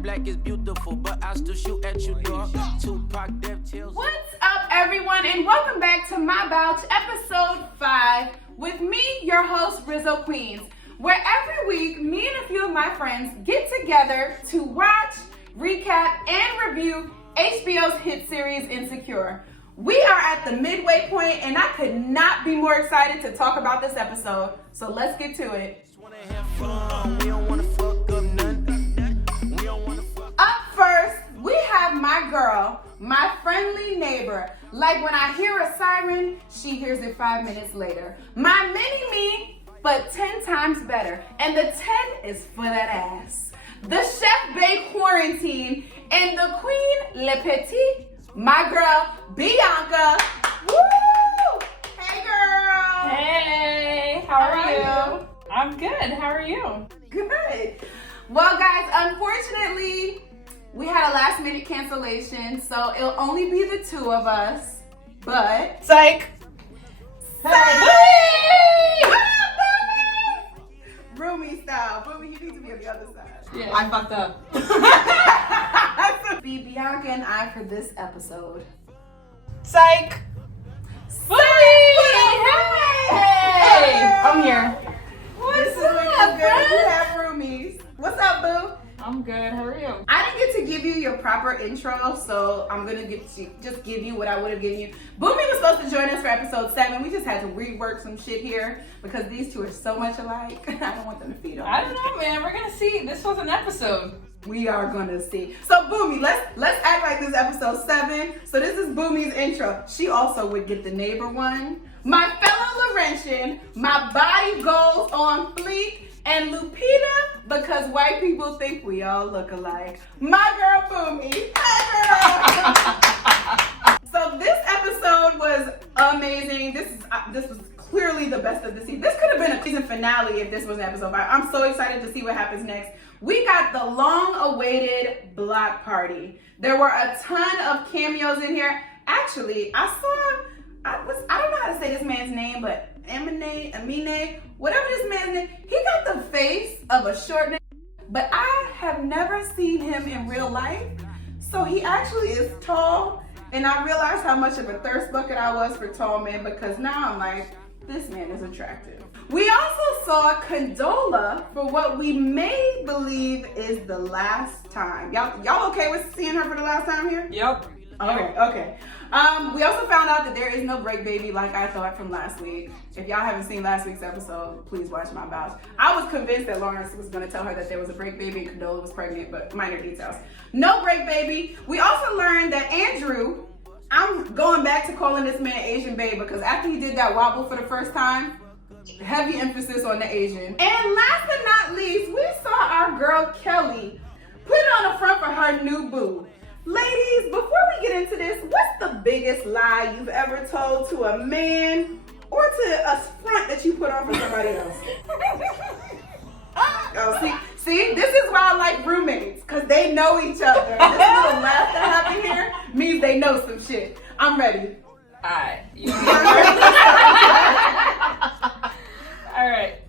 Black is beautiful, but I still shoot at you, dog. Tupac, Dev Tales. What's up, everyone, and welcome back to My Bouch, episode 5, with me, your host, Rizzo Queens, where every week, me and a few of my friends get together to watch, recap, and review HBO's hit series, Insecure. We are at the midway point, and I could not be more excited to talk about this episode, so let's get to it. Up first, we have my girl, my friendly neighbor. Like when I hear a siren, she hears it 5 minutes later. My mini-me, but 10 times better. And the 10 is for that ass. The Chef Bay Quarantine and the Queen Le Petit, my girl, Bianca. Woo! Hey, girl. Hey, how are you? I'm good. How are you? Good. Well, guys, unfortunately, we had a last minute cancellation, so it'll only be the two of us, but... Psych! Roomie style. Roomie, you need to be on the other side. Yeah, I fucked up. Be Bianca and I for this episode. Psych! Hey! I'm here. This is when you're good to have roomies. What's up, boo? I'm good. How are you? I didn't get to give you your proper intro, so I'm gonna just give you what I would have given you. Boomy was supposed to join us for episode 7. We just had to rework some shit here because these two are so much alike. I don't want them to feed on. I don't know, man. We're gonna see. This was an episode. We are gonna see. So Boomy, let's act like this is episode 7. So this is Boomy's intro. She also would get the neighbor one. My fellow Laurentian, my body goes on fleek. And Lupita, because white people think we all look alike. My girl Boomy. Hi, girl. So this episode was amazing. This was clearly the best of the season. This could have been a season finale if this was an episode 5. I'm so excited to see what happens next. We got the long-awaited block party. There were a ton of cameos in here. Actually, I don't know how to say this man's name, but Amine, whatever this man's name, he got the face of a short nigga, but I have never seen him in real life. So he actually is tall, and I realized how much of a thirst bucket I was for tall men because now I'm like, this man is attractive. We also saw Condola for what we may believe is the last time. Y'all okay with seeing her for the last time here? Yep. Okay. We also found out that there is no break baby like I thought from last week. If y'all haven't seen last week's episode, please watch My Bouch. I was convinced that Lawrence was going to tell her that there was a break baby and Condola was pregnant, but minor details. No break baby. We also learned that Andrew, I'm going back to calling this man Asian babe because after he did that wobble for the first time, heavy emphasis on the Asian. And last but not least, we saw our girl Kelly put on a front for her new boo. Ladies, before we get into this, what's the biggest lie you've ever told to a man or to a front that you put on for somebody else? Oh, see, this is why I like roommates, because they know each other. This little laugh that happened here means they know some shit. I'm ready. Alright. Alright.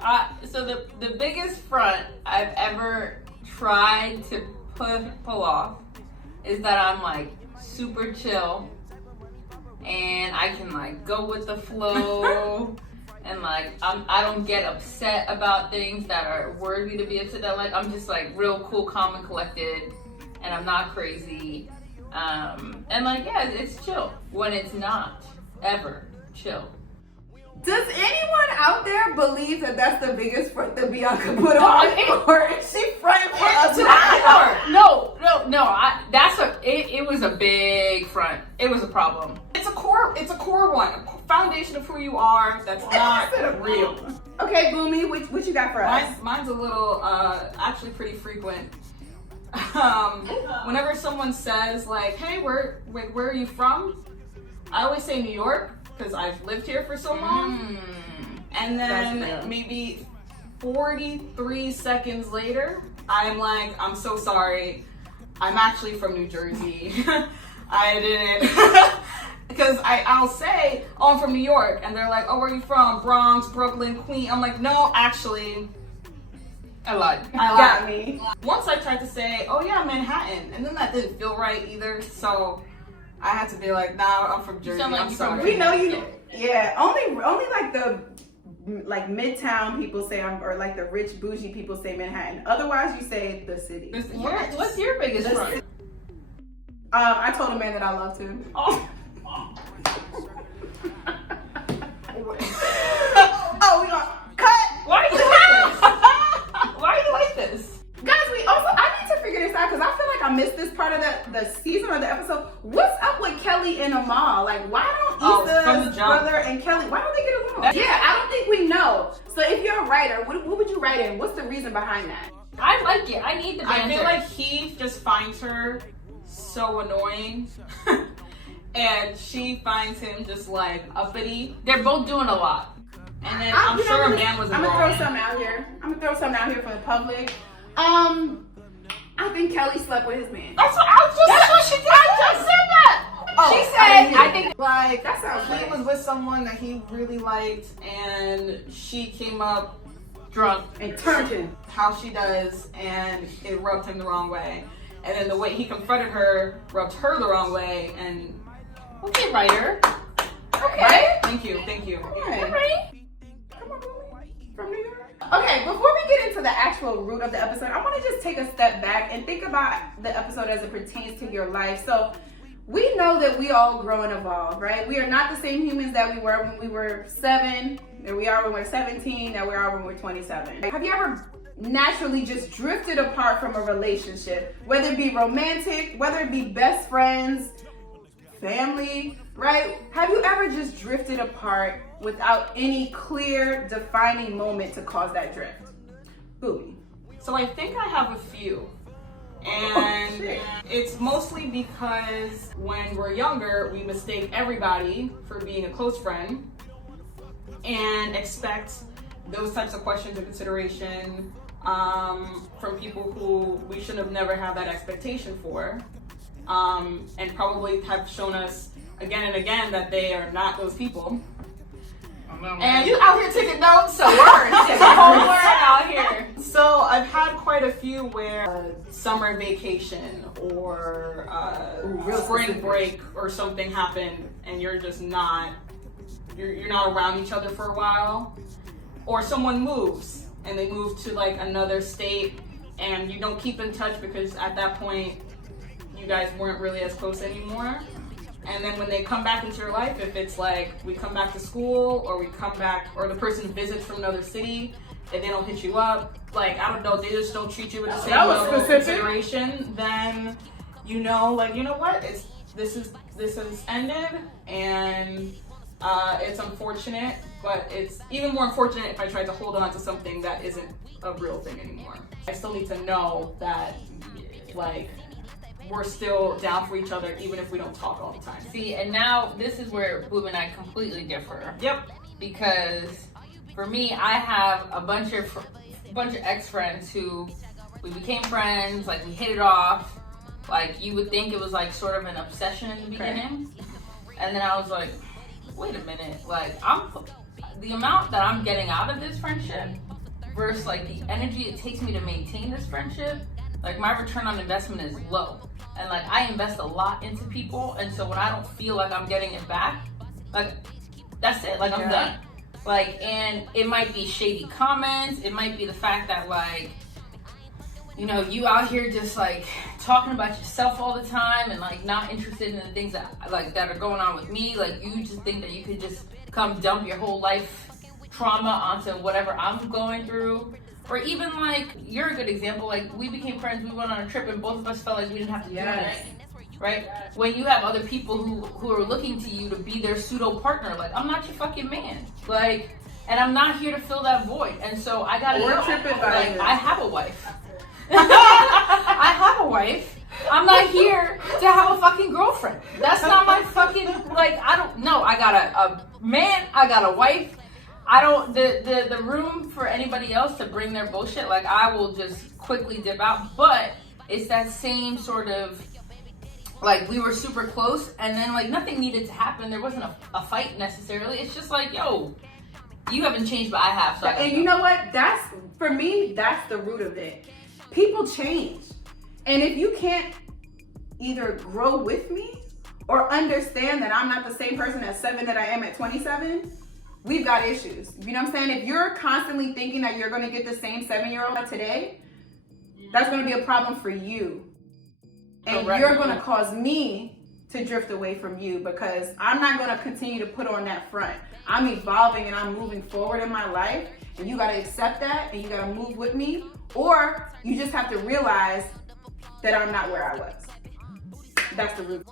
So the biggest front I've ever tried to pull off is that I'm like super chill and I can like go with the flow and like I don't get upset about things that are worthy to be upset at. Like I'm just like real cool, calm and collected and I'm not crazy. And like yeah, it's chill when it's not ever chill. Does anyone out there believe that that's the biggest front that Bianca put on? Or is she fronting for us? No. It was a big front. It was a problem. It's a core one. A foundation of who you are that's not real. Okay, Boomy, what you got for us? Mine's a little, actually pretty frequent. Whenever someone says like, hey, where are you from? I always say New York. Because I've lived here for so long. And then maybe 43 seconds later, I'm like, I'm so sorry. I'm actually from New Jersey. I didn't. Because I'll say, oh, I'm from New York. And they're like, oh, where are you from? Bronx, Brooklyn, Queens. I'm like, no, actually, I lied. Got me. Once I tried to say, oh yeah, Manhattan, and then that didn't feel right either, so I had to be like, nah, I'm from Jersey, sound like I'm you from sorry. We know you. Yeah, only like the midtown people say or like the rich bougie people say Manhattan. Otherwise, you say the city. What's your biggest front? I told a man that I loved him. Oh. Oh, we gonna cut. Why are you like this? Why are you like this? Guys, I need to figure this out because I feel like I missed this part of the season or the episode. What's up with Kelly and Amal? Like, why don't Issa's brother and Kelly, why don't they get along? Yeah, I don't think we know. So if you're a writer, what would you write in? What's the reason behind that? I like it. I need the banter. I feel like he just finds her so annoying. And she finds him just like uppity. They're both doing a lot. And then I'm sure a man was I'm involved. gonna throw something out here. For the public. I think Kelly slept with his man. That's what she did. I just said that. Oh, She said, I think Like, That sounds he right. was with someone that he really liked, and she came up drunk. And turned him. how she does, and it rubbed him the wrong way. And then the way he confronted her rubbed her the wrong way, and Okay, writer. Okay. Right? thank you. Right. Come on, Boomy. From New York. Okay, before we get into the actual root of the episode, I want to just take a step back and think about the episode as it pertains to your life. So, we know that we all grow and evolve, right? We are not the same humans that we were when we were 7, that we are when we're 17, that we are when we're 27. Have you ever naturally just drifted apart from a relationship, whether it be romantic, whether it be best friends, family, right? Have you ever just drifted apart without any clear defining moment to cause that drift? Booby. So I think I have a few. And it's mostly because when we're younger, we mistake everybody for being a close friend and expect those types of questions and consideration from people who we should have never had that expectation for, and probably have shown us again and again that they are not those people. And You out here taking notes, so words. It's a whole word out here. so I've had quite a few where summer vacation or real spring specific. break or something happened and you're just not, you're not around each other for a while, or someone moves and they move to like another state and you don't keep in touch because at that point you guys weren't really as close anymore. And then when they come back into your life, if it's like we come back to school or we come back, or the person visits from another city and they don't hit you up, like, I don't know, they just don't treat you with the same That was level of specific. consideration, then you know, like, you know what, this has ended, and it's unfortunate, but it's even more unfortunate if I try to hold on to something that isn't a real thing anymore. I still need to know that, like, we're still down for each other even if we don't talk all the time. See, and now this is where Boom and I completely differ. Yep. Because for me, I have a bunch of ex-friends who we became friends, like we hit it off. Like you would think it was like sort of an obsession in the beginning. And then I was like, wait a minute, like the amount that I'm getting out of this friendship versus like the energy it takes me to maintain this friendship, like my return on investment is low. And like I invest a lot into people, and so when I don't feel like I'm getting it back, like that's it, like I'm done. Like, and it might be shady comments, it might be the fact that like, you know, you out here just like talking about yourself all the time and like not interested in the things that like that are going on with me. Like you just think that you could just come dump your whole life trauma onto whatever I'm going through. Or even like, you're a good example, like we became friends, we went on a trip and both of us felt like we didn't have to do anything, right? When you have other people who are looking to you to be their pseudo partner, like I'm not your fucking man, like, and I'm not here to fill that void. And so I gotta know, like, I have a wife. I have a wife. I'm not here to have a fucking girlfriend. That's not my fucking, like, I don't know. I got a man, I got a wife. I don't, the room for anybody else to bring their bullshit, like I will just quickly dip out. But it's that same sort of, like we were super close and then like nothing needed to happen. There wasn't a fight necessarily. It's just like, yo, You haven't changed, but I have. So And you know what? That's, for me, that's the root of it. People change. And if you can't either grow with me or understand that I'm not the same person at 7 that I am at 27, we've got issues. You know what I'm saying? If you're constantly thinking that you're going to get the same 7-year-old today, that's going to be a problem for you. And you're going to cause me to drift away from you because I'm not going to continue to put on that front. I'm evolving and I'm moving forward in my life, and you got to accept that and you got to move with me, or you just have to realize that I'm not where I was. That's the root.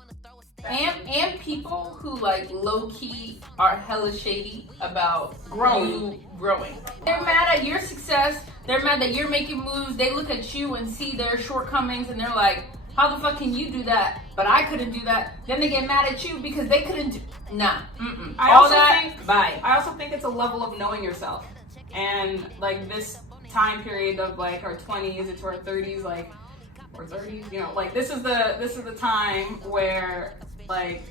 And people who like low key are hella shady about you growing. They're mad at your success. They're mad that you're making moves. They look at you and see their shortcomings and they're like, how the fuck can you do that? But I couldn't do that. Then they get mad at you because they couldn't do. Nah. I also think it's a level of knowing yourself. And like this time period of like our 20s into our 30s, like, or 30s, you know, like this is the time where like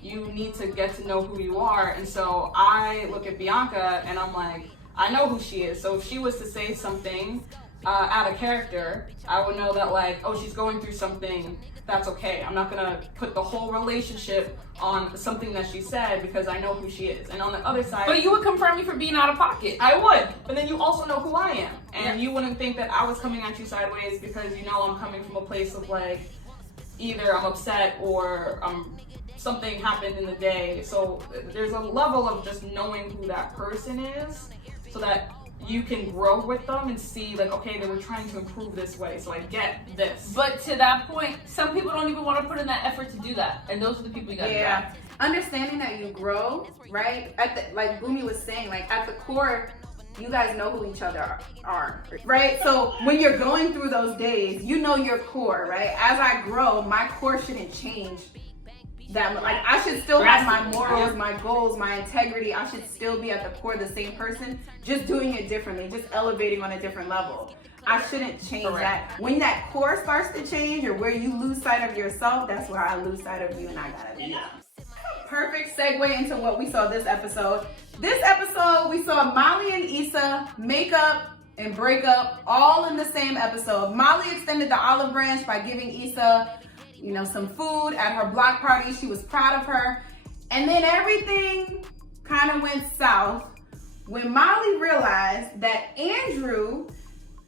you need to get to know who you are. And so I look at Bianca and I'm like, I know who she is. So if she was to say something out of character, I would know that like, oh, she's going through something. That's okay. I'm not gonna put the whole relationship on something that she said because I know who she is. And on the other side, but you would confirm me for being out of pocket. I would, but then you also know who I am, and you wouldn't think that I was coming at you sideways because you know I'm coming from a place of like either I'm upset or something happened in the day. So there's a level of just knowing who that person is, so that you can grow with them and see like, okay, they were trying to improve this way, so I get this. But to that point, some people don't even want to put in that effort to do that, and those are the people you gotta drop. Understanding that you grow, right? Like Boomy was saying, like at the core, you guys know who each other are, right? So when you're going through those days, you know your core, right? As I grow, my core shouldn't change that much. Like I should still have my morals, my goals, my integrity. I should still be at the core the same person, just doing it differently, just elevating on a different level. I shouldn't change that. When that core starts to change or where you lose sight of yourself, that's where I lose sight of you and I gotta leave. Perfect segue into what we saw this episode. This episode, we saw Molly and Issa make up and break up all in the same episode. Molly extended the olive branch by giving Issa, you know, some food at her block party. She was proud of her. And then everything kind of went south when Molly realized that Andrew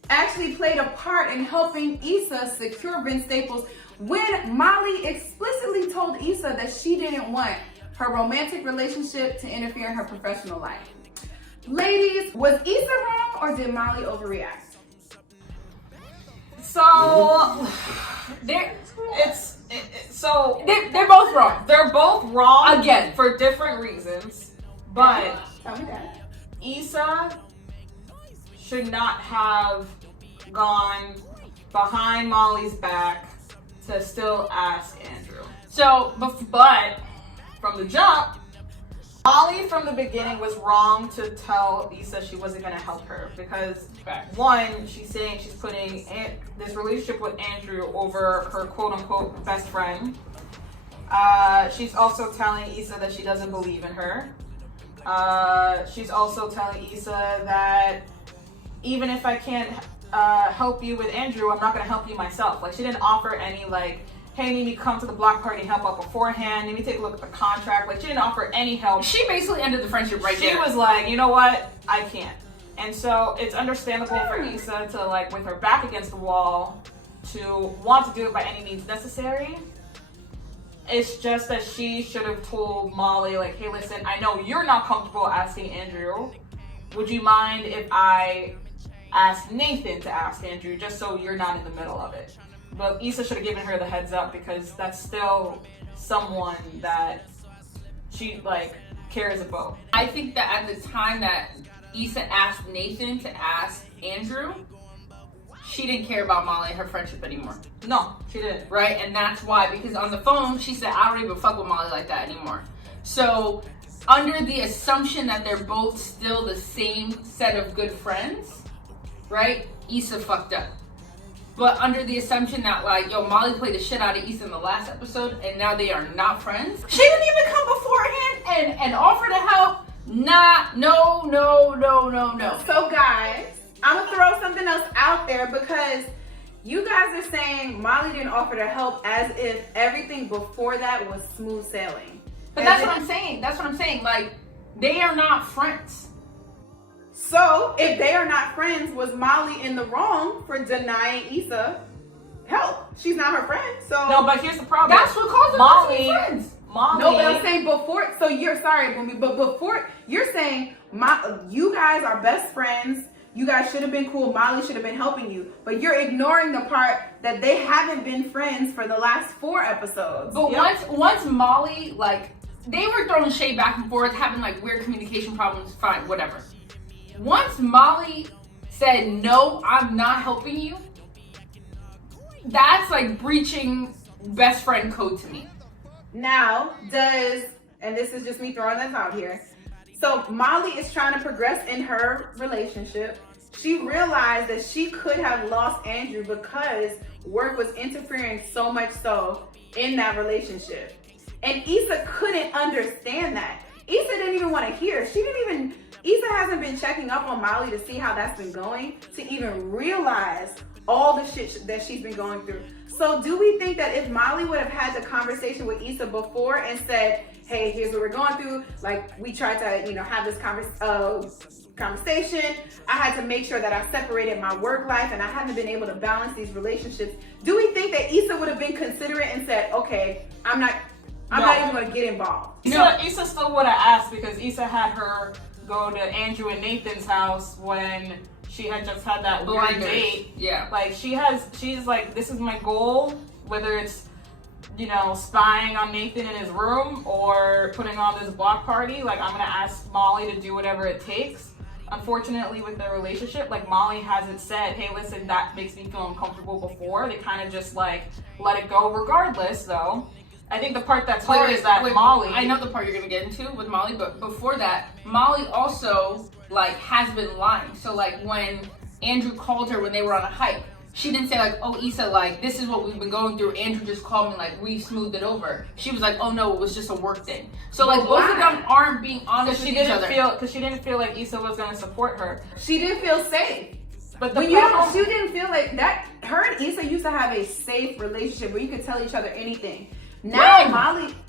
actually played a part in helping Issa secure Vince Staples when Molly explicitly told Issa that she didn't want her romantic relationship to interfere in her professional life. Ladies, was Issa wrong or did Molly overreact? So they're both wrong. They're both wrong again for different reasons. But Issa should not have gone behind Molly's back to still ask Andrew. So, but from the jump, Molly from the beginning was wrong to tell Issa she wasn't going to help her because, one, she's saying she's putting this relationship with Andrew over her quote-unquote best friend. She's also telling Issa that she doesn't believe in her. She's also telling Issa that even if I can't help you with Andrew, I'm not going to help you myself. Like, she didn't offer any, like, hey, need me come to the block party and help out beforehand. Need me take a look at the contract. Like, she didn't offer any help. She basically ended the friendship right there. She was like, you know what? I can't. And so it's understandable for Issa to, like, with her back against the wall, to want to do it by any means necessary. It's just that she should have told Molly, like, hey, listen, I know you're not comfortable asking Andrew. Would you mind if I ask Nathan to ask Andrew, just so you're not in the middle of it? But Issa should have given her the heads up because that's still someone that she, like, cares about. I think that at the time that Issa asked Nathan to ask Andrew, she didn't care about Molly and her friendship anymore. No, she didn't. Right? And that's why, because on the phone, she said, I don't even fuck with Molly like that anymore. So, under the assumption that they're both still the same set of good friends, right? Issa fucked up. But under the assumption that, like, yo, Molly played the shit out of Issa in the last episode, and now they are not friends. She didn't even come beforehand and offer to help. Nah, no. So guys, I'm gonna throw something else out there because you guys are saying Molly didn't offer to help as if everything before that was smooth sailing. But that's what I'm saying. Like, they are not friends. So if they are not friends, was Molly in the wrong for denying Issa help? She's not her friend, so No, but here's the problem. That's what caused them not to be friends. Molly. No, but I'm saying before. So you're sorry, Boomy, but before you're saying you guys are best friends. You guys should have been cool. Molly should have been helping you, but you're ignoring the part that they haven't been friends for the last 4 episodes. But once Molly, like, they were throwing shade back and forth, having like weird communication problems. Fine, whatever. Once Molly said no, I'm not helping you. That's like breaching best friend code to me. Now, and this is just me throwing this out here. So Molly is trying to progress in her relationship. She realized that she could have lost Andrew because work was interfering so much so in that relationship. And Issa couldn't understand that. Issa didn't even want to hear. Issa hasn't been checking up on Molly to see how that's been going, to even realize all the shit that she's been going through. So do we think that if Molly would have had the conversation with Issa before and said, hey, here's what we're going through, like we tried to, have this conversation. I had to make sure that I separated my work life and I haven't been able to balance these relationships. Do we think that Issa would have been considerate and said, okay, I'm not even going to get involved? Issa still would have asked because Issa had her go to Andrew and Nathan's house when she had just had that weird date. Yeah. Like she's like, this is my goal, whether it's, spying on Nathan in his room or putting on this block party. Like, I'm gonna ask Molly to do whatever it takes. Unfortunately, with their relationship, like Molly hasn't said, hey, listen, that makes me feel uncomfortable before. They kind of just like let it go. Regardless, though, I think the part that's hard is that Molly. I know the part you're gonna get into with Molly, but before that, Molly also like has been lying. So like when Andrew called her when they were on a hike, she didn't say like, oh, Issa, like this is what we've been going through. Andrew just called me, like we smoothed it over. She was like, oh no, it was just a work thing. So like both of them aren't being honest with each other. Because she didn't feel like Issa was gonna support her. She didn't feel safe. But she didn't feel like that. Her and Issa used to have a safe relationship where you could tell each other anything. Now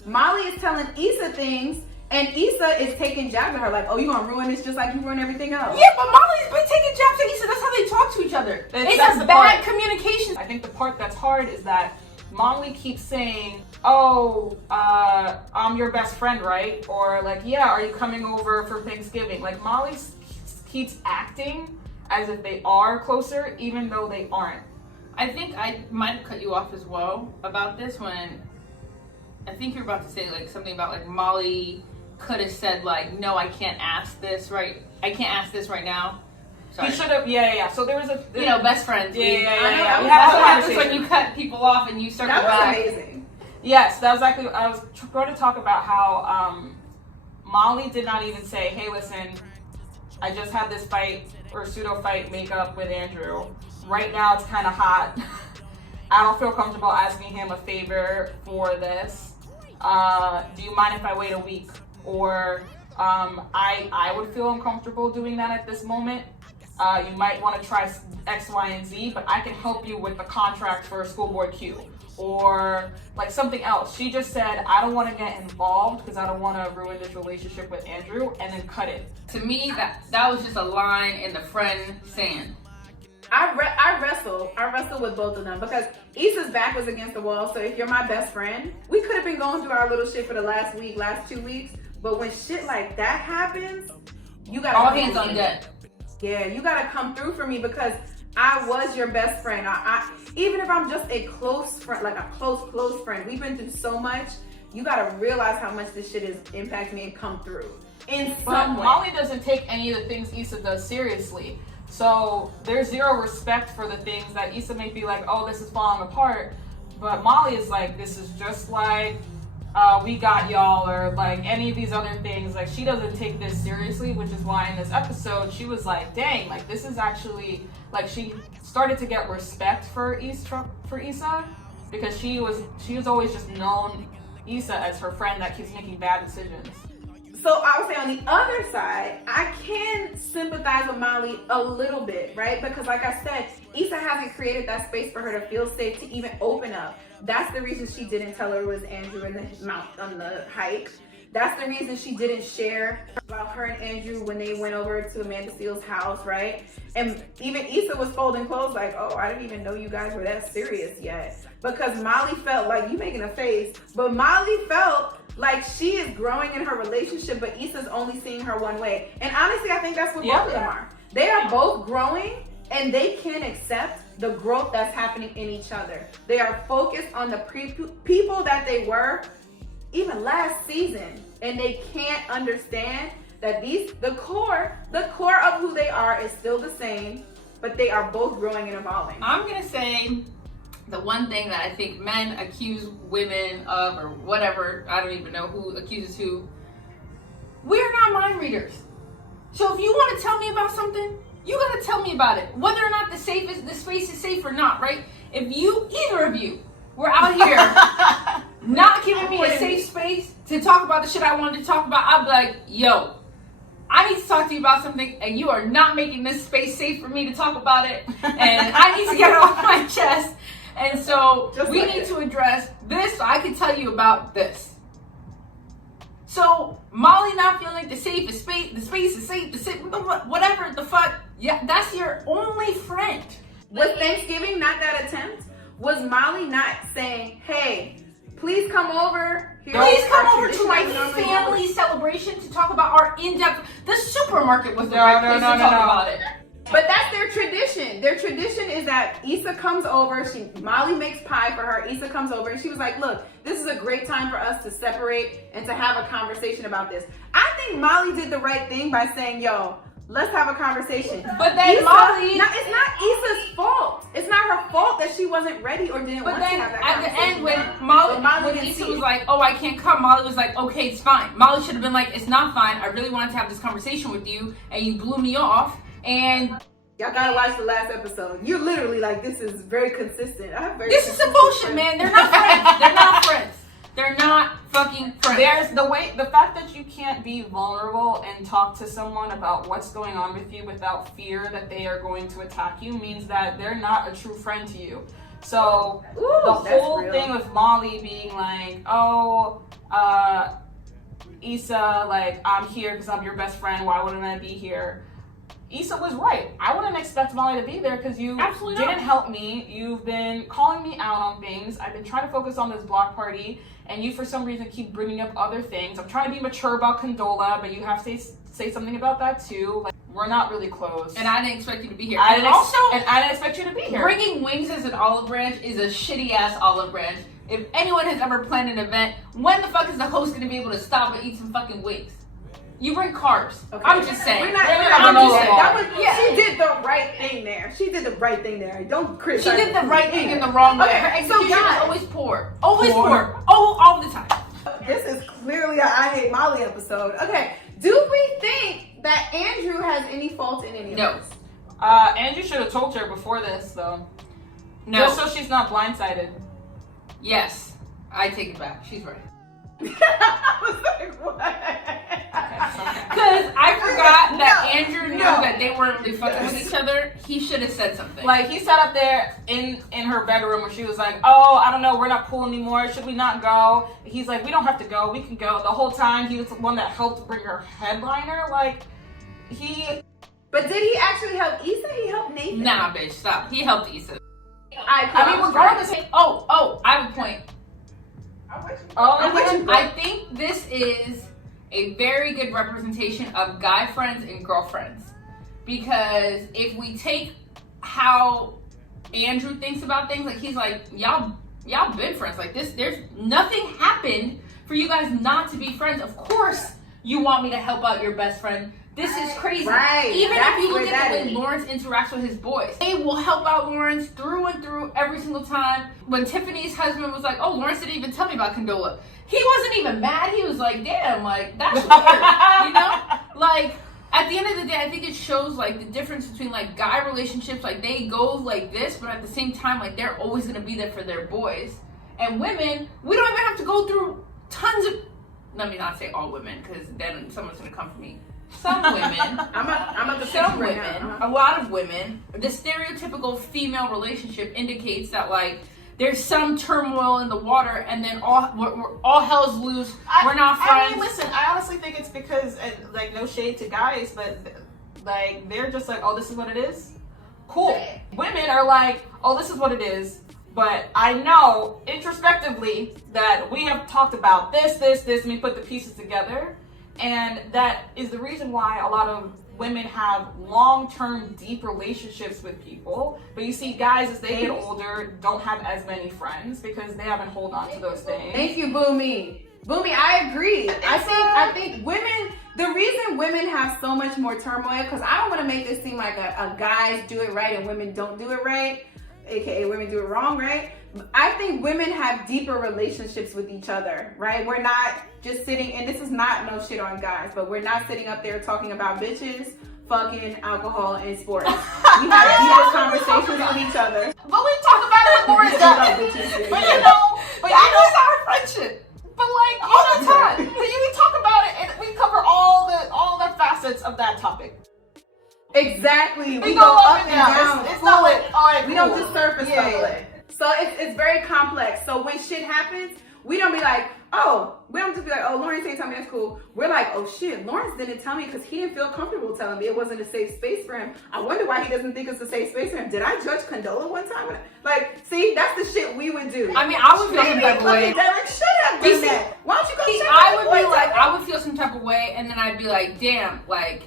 Molly is telling Issa things, and Issa is taking jabs at her like, oh, you gonna ruin this just like you ruin everything else. Yeah, but Molly's been taking jabs at Issa. That's how they talk to each other. It's a bad communication. I think the part that's hard is that Molly keeps saying, oh, I'm your best friend, right? Or like, yeah, are you coming over for Thanksgiving? Like Molly keeps acting as if they are closer, even though they aren't. I think I might have cut you off as well about this when I think you're about to say like something about like Molly could have said like, no, I can't ask this right now. Sorry. He should have, yeah. So there was best friends. Yeah. That's what happens when you cut people off and you circle back. That was amazing. Yes, that was exactly. I was going to talk about how Molly did not even say, hey, listen, I just had this fight or pseudo fight makeup with Andrew. Right now it's kind of hot. I don't feel comfortable asking him a favor for this. Do you mind if I wait a week? Or I would feel uncomfortable doing that at this moment. You might want to try X, Y, and Z, but I can help you with the contract for school board Q. Or like something else. She just said, I don't want to get involved because I don't want to ruin this relationship with Andrew, and then cut it. To me, that was just a line in the friend sand. I wrestle with both of them because Issa's back was against the wall. So if you're my best friend, we could have been going through our little shit for the last 2 weeks. But when shit like that happens, you gotta all hands on deck. Yeah, you gotta come through for me because I was your best friend. I even if I'm just a close friend, like a close friend, we've been through so much. You gotta realize how much this shit is impacting me and come through in some way. Molly doesn't take any of the things Issa does seriously. So there's zero respect for the things that Issa may be like, oh, this is falling apart. But Molly is like, this is just like we got y'all, or like any of these other things. Like she doesn't take this seriously, which is why in this episode she was like, dang, like this is actually like she started to get respect for Issa because she was always just known Issa as her friend that keeps making bad decisions. So I would say on the other side, I can sympathize with Molly a little bit, right? Because like I said, Issa hasn't created that space for her to feel safe to even open up. That's the reason she didn't tell her it was Andrew in the mount on the hike. That's the reason she didn't share about her and Andrew when they went over to Amanda Seale's house, right? And even Issa was folding clothes like, oh, I didn't even know you guys were that serious yet. Because Molly felt like, you making a face, but Molly felt like she is growing in her relationship, but Issa's only seeing her one way. And honestly, I think that's what both of them are. They are both growing, and they can't accept the growth that's happening in each other. They are focused on the people that they were even last season, and they can't understand that the core of who they are is still the same, but they are both growing and evolving. I'm gonna say the one thing that I think men accuse women of, or whatever, I don't even know who accuses who, we're not mind readers. So if you want to tell me about something, you gotta tell me about it. Whether or not the space is safe or not, right? If either of you were out here not giving me a safe space to talk about the shit I wanted to talk about, I'd be like, yo, I need to talk to you about something, and you are not making this space safe for me to talk about it, and I need to get it off my chest. And so we need to address this so I can tell you about this. So Molly not feeling like the space is safe, whatever the fuck, yeah, that's your only friend. Was Thanksgiving not that attempt? Was Molly not saying, hey, please come over? Please come over to my family celebration to talk about our in-depth. The supermarket was the right place to talk about it. But that's their tradition. Their tradition is that Issa comes over, Molly makes pie for her, Issa comes over, and she was like, look, this is a great time for us to separate and to have a conversation about this. I think Molly did the right thing by saying, yo, let's have a conversation. But then Molly... it's not Issa's fault. It's not her fault that she wasn't ready or didn't want to have that conversation. But then at the end, when Issa was like, oh, I can't come, Molly was like, okay, it's fine. Molly should have been like, it's not fine. I really wanted to have this conversation with you, and you blew me off. And y'all gotta watch the last episode. You're literally like, this is very consistent. This is some bullshit, man. They're not friends. They're not friends. They're not fucking friends. There's the fact that you can't be vulnerable and talk to someone about what's going on with you without fear that they are going to attack you means that they're not a true friend to you. So the whole thing with Molly being like, oh, Issa, like, I'm here because I'm your best friend. Why wouldn't I be here? Issa was right. I wouldn't expect Molly to be there because you didn't help me. You've been calling me out on things. I've been trying to focus on this block party, and you, for some reason, keep bringing up other things. I'm trying to be mature about Condola, but you have to say something about that too. Like, we're not really close. And I didn't expect you to be here. I didn't expect you to be here. Bringing wings as an olive branch is a shitty ass olive branch. If anyone has ever planned an event, when the fuck is the host going to be able to stop and eat some fucking wings? You bring carbs. Okay. I'm just saying. She did the right thing there. She did the right thing there. Don't criticize. She did the right thing in the wrong way. Her execution is always poor. Always poor. Oh, all the time. This is clearly a I Hate Molly episode. Okay. Do we think that Andrew has any fault in any of this? Andrew should have told her before this, though. No. Just so she's not blindsided. Yes. I take it back. She's right. I was like, what? Because I forgot that Andrew knew that they weren't really fucking with each other. He should have said something. Like, he sat up there in her bedroom where she was like, oh, I don't know, we're not cool anymore. Should we not go? He's like, we don't have to go. We can go. The whole time, he was the one that helped bring her headliner. Like, But did he actually help Issa? He helped Nathan. Nah, bitch, stop. He helped Issa. I mean, regardless. I have a point. I think this is a very good representation of guy friends and girlfriends, because if we take how Andrew thinks about things, like, he's like, y'all been friends like this, there's nothing happened for you guys not to be friends. Of course you want me to help out your best friend. This is crazy. Right. Even if you look at the way Lawrence interacts with his boys, they will help out Lawrence through and through every single time. When Tiffany's husband was like, oh, Lawrence didn't even tell me about Condola, he wasn't even mad. He was like, damn, like, that's weird. You know? Like, at the end of the day, I think it shows, like, the difference between, like, guy relationships. Like, they go like this, but at the same time, like, they're always going to be there for their boys. And women, we don't even have to go through tons of let me not say all women, because then someone's gonna come for me. Some women, I'm at the some right women, now. a lot of women, the stereotypical female relationship indicates that like there's some turmoil in the water, and then all hell's loose. We're not friends. I mean, listen, I honestly think it's because, like, no shade to guys, but like they're just like, oh, this is what it is. Cool. Women are like, oh, this is what it is. But I know introspectively that we have talked about this, and we put the pieces together. And that is the reason why a lot of women have long-term, deep relationships with people. But you see guys, as they get older, don't have as many friends because they haven't hold on to those things. Thank you, Boomy. Boomy, I agree. I think women, the reason women have so much more turmoil, because I don't want to make this seem like a guys do it right and women don't do it right, aka women do it wrong, right? I think women have deeper relationships with each other, right? We're not just sitting, and this is not no shit on guys, but we're not sitting up there talking about bitches, fucking, alcohol, and sports. We have deeper conversations with each other. But we talk about it with more depth. But you know, That's our friendship. but like all the time. But we talk about it and we cover all the facets of that topic. Exactly. We go up and down. It's not like, all right, we cool. don't just surface level it. So it's very complex. So when shit happens, we don't be like, oh, we don't just be like, oh, Lawrence ain't tell me that's cool. We're like, oh shit, Lawrence didn't tell me because he didn't feel comfortable telling me it wasn't a safe space for him. I wonder why he doesn't think it's a safe space for him. Did I judge Condola one time? Like, see, that's the shit we would do. I mean, I would feel some type of way. Derek should have done that. Why don't you go check I would feel some type of way, and then I'd be like, damn, like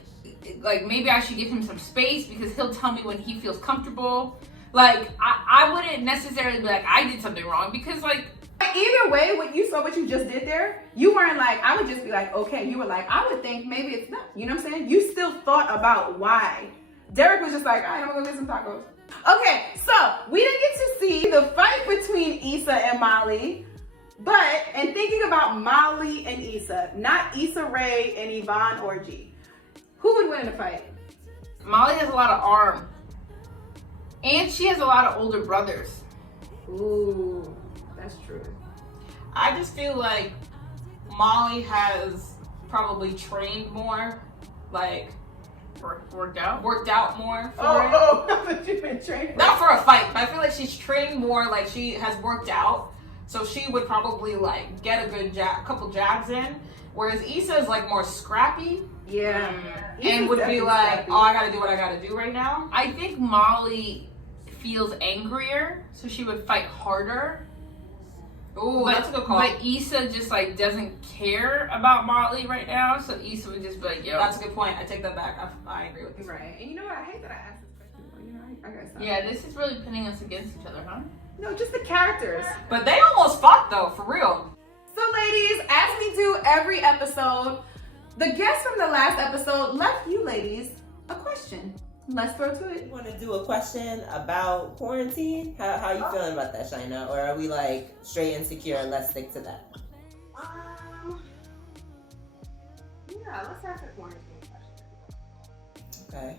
maybe I should give him some space because he'll tell me when he feels comfortable. Like, I wouldn't necessarily be like, I did something wrong, because like, either way, what you just did there, you weren't like, I would just be like, okay. You were like, I would think maybe it's not. You know what I'm saying? You still thought about why. Derek was just like, all right, I'm gonna go get some tacos. Okay, so we didn't get to see the fight between Issa and Molly, and thinking about Molly and Issa, not Issa Rae and Yvonne Orgy, who would win in a fight? Molly has a lot of arm. And she has a lot of older brothers. Ooh, that's true. I just feel like Molly has probably trained more, like Worked out more for it. I thought you've been trained. Not for a fight, but I feel like she's trained more, like she has worked out. So she would probably like get a good couple jabs in. Whereas Issa is like more scrappy. Yeah. And would be like, scrappy. Oh, I gotta do what I gotta do right now. I think Molly feels angrier, so she would fight harder. Ooh, that's a good call. But Issa just like doesn't care about Molly right now, so Issa would just be like, yo. That's a good point. I take that back. I agree with you. Right. And you know what? I hate that I asked this question, but you know, I gotta stop. Yeah, this is really pitting us against each other, huh? No, just the characters. But they almost fought though, for real. So ladies, as we do every episode, the guest from the last episode left you ladies a question. Let's throw to it. You want to do a question about quarantine? How are you feeling about that, Shina? Or are we like straight insecure and let's stick to that? Yeah, let's ask a quarantine question. Okay.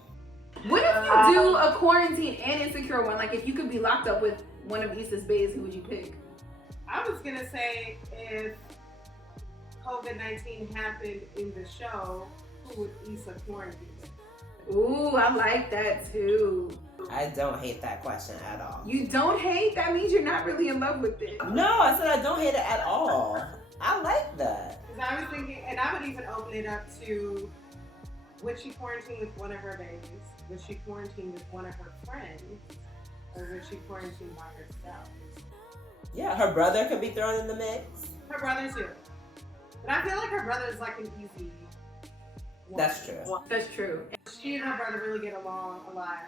What if you do a quarantine and insecure one? Like if you could be locked up with one of Issa's baes, who would you pick? I was gonna say if COVID-19 happened in the show, who would Issa quarantine with? Ooh, I like that too. I don't hate that question at all. You don't hate? That means you're not really in love with it. No, I said I don't hate it at all. I like that. Because I was thinking, and I would even open it up to, would she quarantine with one of her babies? Would she quarantine with one of her friends? Or would she quarantine by herself? Yeah, her brother could be thrown in the mix. Her brother too. But I feel like her brother is like an easy one. That's true. That's true. She and her brother really get along a lot.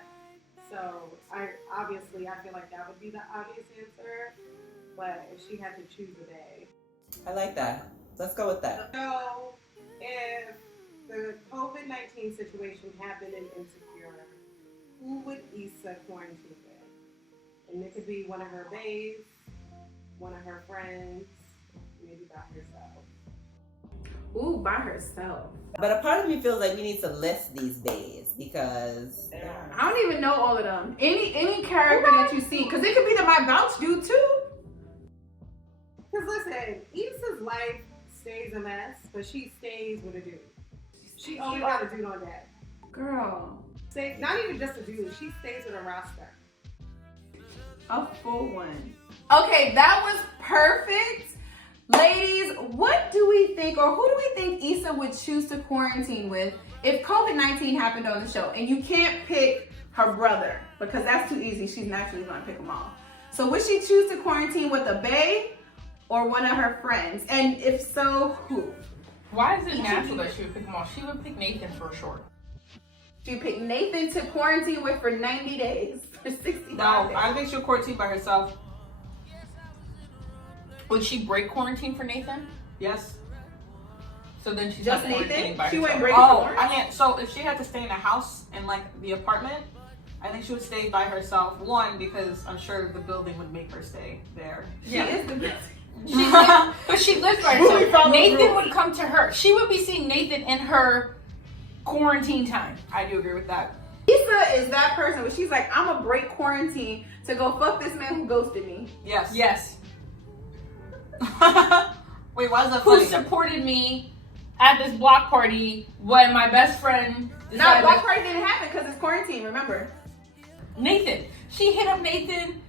So I feel like that would be the obvious answer. But if she had to choose a day. I like that. Let's go with that. So if the COVID-19 situation happened in Insecure, who would Issa quarantine with? And it could be one of her baes, one of her friends, maybe by herself. Ooh, by herself. But a part of me feels like we need to list these days because I don't even know all of them. Any character that you see, because it could be the My Bouch dude too. Because listen, Issa's life stays a mess, but she stays with a dude. She always got a dude on deck. Girl. Not even just a dude. She stays with a roster. A full one. Okay, that was perfect. Ladies, what do we think, or who do we think Issa would choose to quarantine with if COVID-19 happened on the show? And you can't pick her brother because that's too easy. She's naturally going to pick them all. So would she choose to quarantine with a bae or one of her friends? And if so, who? Why is it natural that she would pick them all? She would pick Nathan for sure. She picked Nathan to quarantine with for 90 days, for 65 No, days. I think she'll quarantine by herself. Would she break quarantine for Nathan? Yes. So then she's Just not quarantining Nathan? by She herself. wouldn't break Oh, for I mean, so if she had to stay in a house in like the apartment, I think she would stay by herself. One, because I'm sure the building would make her stay there. She is the best. But she lives by Really herself. follow Nathan rules. would come to her. She would be seeing Nathan in her quarantine time. I do agree with that. Issa is that person where she's like, I'm gonna break quarantine to go fuck this man who ghosted me. Yes. Yes. Wait, why is that Who funny? supported me at this block party when my best friend No, decided block party didn't happen because it's quarantine, remember? Nathan. She hit up Nathan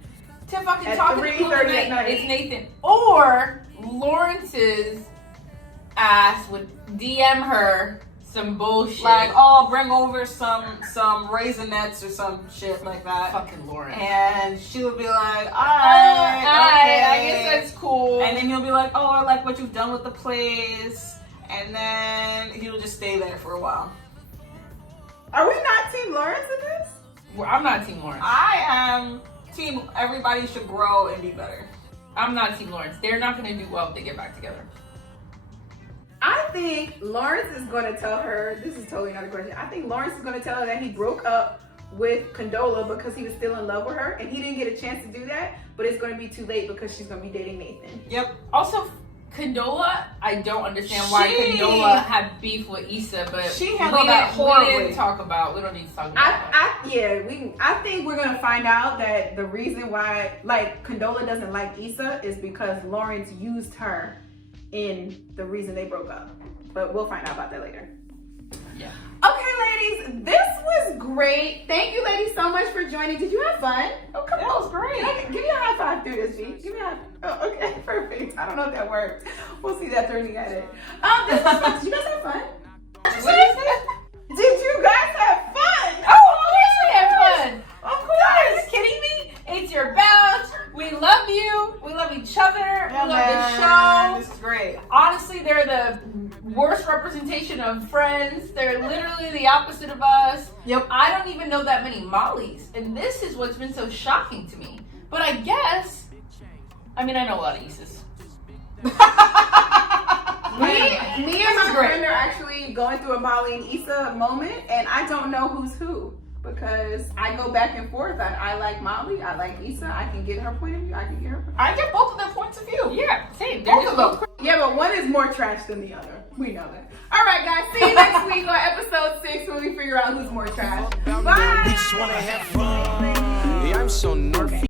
to fucking At talk to the 3:30 at night. It's Nathan. Or Lawrence's ass would DM her some bullshit. Like, oh, bring over some raisinets or some shit like that. Fucking Lawrence. And she would be like, alright, I okay. guess that's cool. And then he'll be like, oh, I like what you've done with the place. And then he'll just stay there for a while. Are we not Team Lawrence in this? Well, I'm not Team Lawrence. I am team everybody should grow and be better. I'm not Team Lawrence. They're not going to do well if they get back together. I think Lawrence is going to tell her, this is totally not a question, I think Lawrence is going to tell her that he broke up with Condola because he was still in love with her and he didn't get a chance to do that, but it's going to be too late because she's going to be dating Nathan. Yep. Also, Condola, I don't understand why Condola had beef with Issa, but she handled that we horribly. didn't talk about, we don't need to talk about that. I think we're going to find out that the reason why, like, Condola doesn't like Issa is because Lawrence used her in the reason they broke up. But we'll find out about that later. Yeah. Okay, ladies, this was great. Thank you, ladies, so much for joining. Did you have fun? Oh, come That on. was great. Okay, give me a high five through this, G. Give me a high. Oh, okay, perfect. I don't know if that worked. We'll see that during the edit. This was fun. Did you guys have fun? What did you say? Did you guys have fun? Oh, of course we had fun. Of Are course. you kidding me? It's your Bouch. We love you. We love each other. Yeah, we love man. the show. This is great. Honestly, they're the worst representation of friends. They're literally the opposite of us. Yep. I don't even know that many Mollys. And this is what's been so shocking to me. But I guess, I mean, I know a lot of Issas. Me and my great. friend are actually going through a Molly and Issa moment, and I don't know who's who because I go back and forth. I like Molly, I like Issa. I can get her point of view. I can get her. I get both of their points of view. Yeah, same. Both of them. Yeah, but one is more trash than the other. We know that. All right, guys. See you next week on episode 6 when we figure out who's more trash. Bye. We just wanna have fun. Yeah, I'm so nervous.